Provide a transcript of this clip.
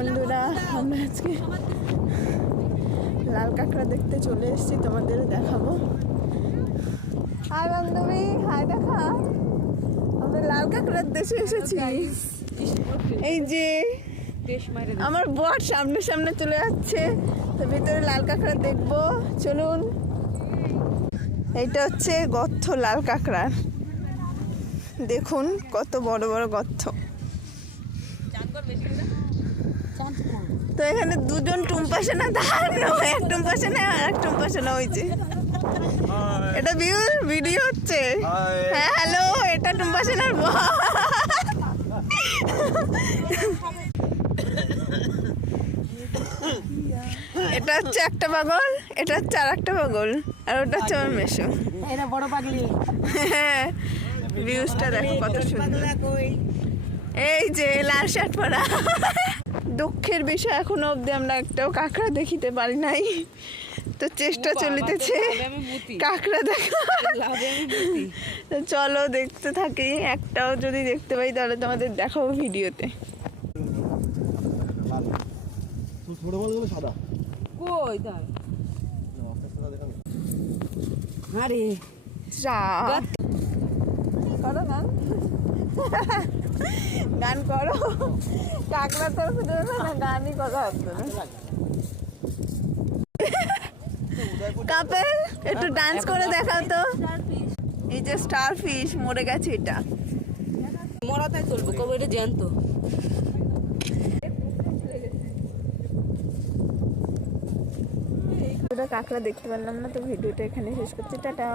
বন্ধুরা, আমরা আজকে লাল কাঁকড়া দেখতে চলে এসেছি, তোমাদের দেখাবো। হাই বান্ধবী, হাই দেখা। আমরা লাল কাঁকড়ার দেশে এসেছি। এই যে আমার বর সামনে সামনে চলে যাচ্ছে, তো ভিতরে লাল কাঁকড়া দেখবো, চলুন। এইটা হচ্ছে গর্ত লাল কাঁকড়ার, দেখুন কত বড় বড় গর্ত। তো এখানে দুজন টুম্পাসে না, এক টুম্পাসে না আর এক টুম্পাসে না হয়েছে। এটা ভিডিও হচ্ছে। হ্যাঁ হ্যালো, এটা টুম্পাসে না। এটা হচ্ছে একটা পাগল, এটা হচ্ছে আর একটা পাগল, আর ওটা হচ্ছে আমার মেশো। এটা বড় পাগলি। হ্যাঁ, ভিউজটা দেখো কত সুন্দর। এই যে লাল শার্ট পরা। দুঃখের বিষয়, এখনো অবধি আমরা একটাও কাঁকড়া দেখিতে পারি নাই, তো চেষ্টা চলিতেছে কাঁকড়া দেখা। তো চলো দেখতে থাকি, একটাও যদি দেখতে পাই তাহলে তোমাদের দেখাবো ভিডিওতে। আরে করো গান করো, কাঁকড়া তো না, গানই কথা হতো না। কাপেল একটু ডান্স করে দেখাও তো। এই যে স্টার ফিশ মরে গেছে, এটা মরাটাই চলবে, কবে এটা জ্যান্ত। কাঁকড়া দেখতে পারলাম না, তো ভিডিওটা এখানে শেষ করছি, টাটা।